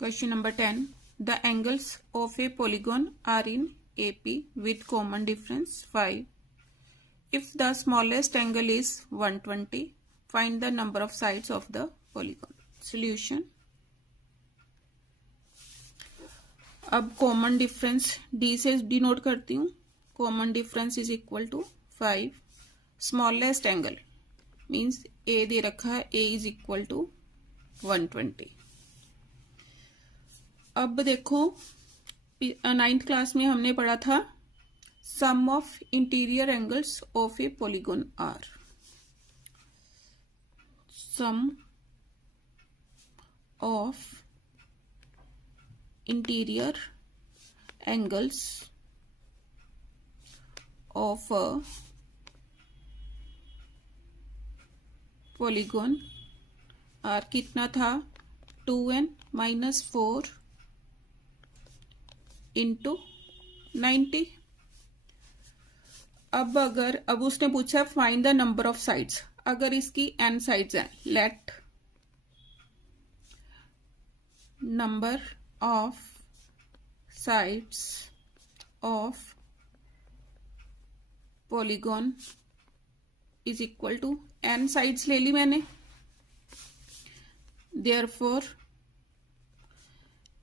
Question number 10. The angles of a polygon are in AP with common difference 5. If the smallest angle is 120, find the number of sides of the polygon. Solution. अब common difference d से denote करती हूँ. Common difference is equal to 5. Smallest angle means a दे रखा है, ए is equal to 120. अब देखो 9th class में हमने पढ़ा था sum of interior angles of a polygon are. Sum of interior angles of a polygon R कितना था 2n minus 4 into 90. अब उसने पूछा find the number of sides. अगर इसकी n साइड्स हैं, let number of sides of polygon is equal to n sides ले ली मैंने. therefore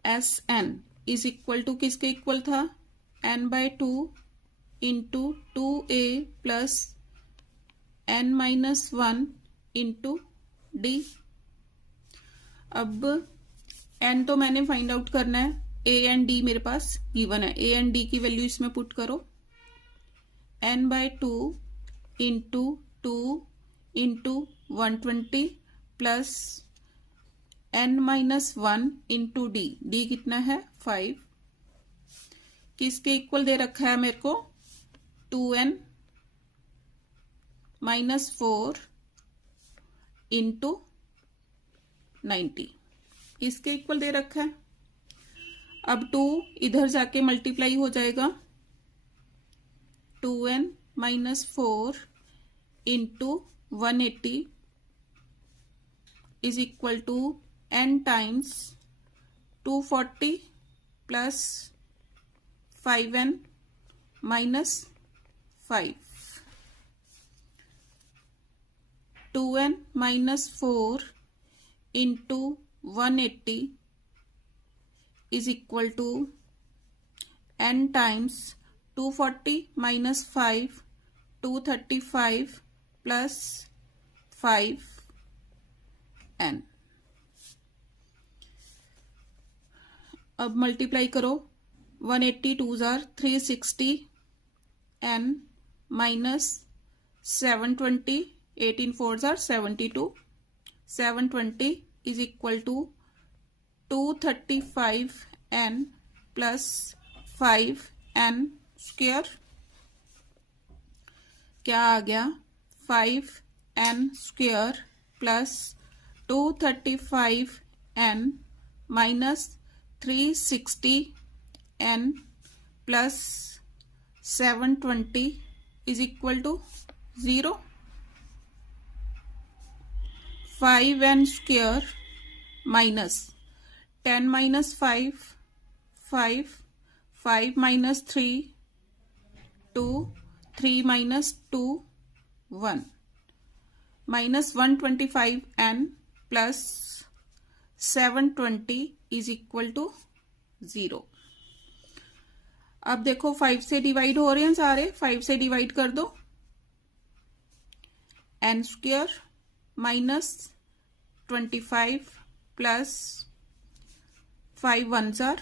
Sn is equal to किसके इक्वल था n by 2 into 2a plus n minus 1 into d. अब N तो मैंने फाइंड आउट करना है, ए एंड डी मेरे पास गिवन है. ए एंड डी की वैल्यू इसमें पुट करो. N by 2 into 2 into 120 plus N minus 1 into D. D कितना है 5. किसके इक्वल दे रखा है मेरे को 2n माइनस 4 इंटू 90. इसके इक्वल दे रखा है. अब 2 इधर जाके मल्टीप्लाई हो जाएगा. 2n minus 4 into 180 is equal to n times 240 plus 5n minus 5. 2n minus 4 into 180 is equal to n times 240 minus 5 235 plus 5n. अब मल्टीप्लाई करो. 180 2s are 360 n minus 720 18 4s are 72. 720 is equal to 235n plus 5n square. क्या आ गया 5n square plus 235n minus 360n plus 720 is equal to 0. 5n स्क्वायर minus 10 minus 5 5 5 minus 3 2 3 minus 2 1 minus 125n plus 720 is equal to 0. अब देखो 5 से divide हो रहे हैं सारे. 5 से डिवाइड कर दो. n square minus 25 plus 5 1s are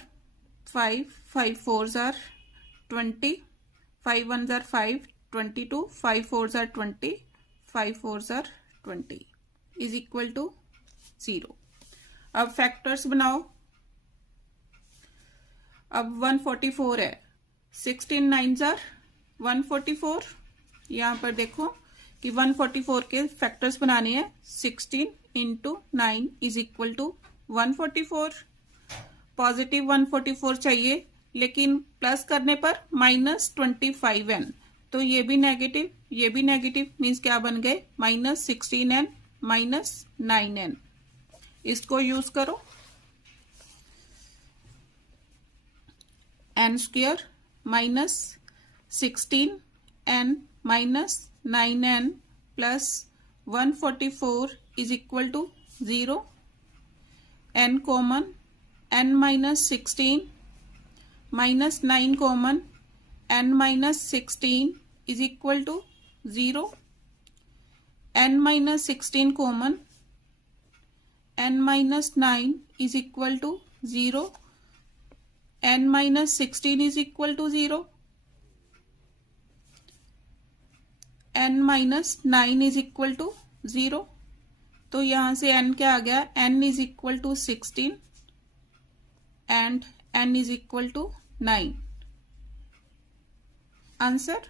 5 5 4s are 20 5 1s are 5 22 5 4s are 20 5 4s are 20 is equal to 0. अब फैक्टर्स बनाओ. अब 144 है. 16 9s are 144. यहाँ पर देखो कि 144 के फैक्टर्स बनाने हैं. 16 into 9 is equal to 144. Positive 144 चाहिए, लेकिन प्लस करने पर माइनस 25n. तो ये भी नेगेटिव, ये भी नेगेटिव, मीन्स क्या बन गए माइनस 16n माइनस 9n. इसको यूज करो. n square minus 16n minus 9n plus 144 is equal to 0. n common, n minus 16 minus 9 common, n minus 16 is equal to 0. n minus 16 common, n minus 9 is equal to 0. n minus 16 is equal to 0. n minus 9 is equal to 0. तो यहां से n क्या आ गया, n is equal to 16 and n is equal to 9. Answer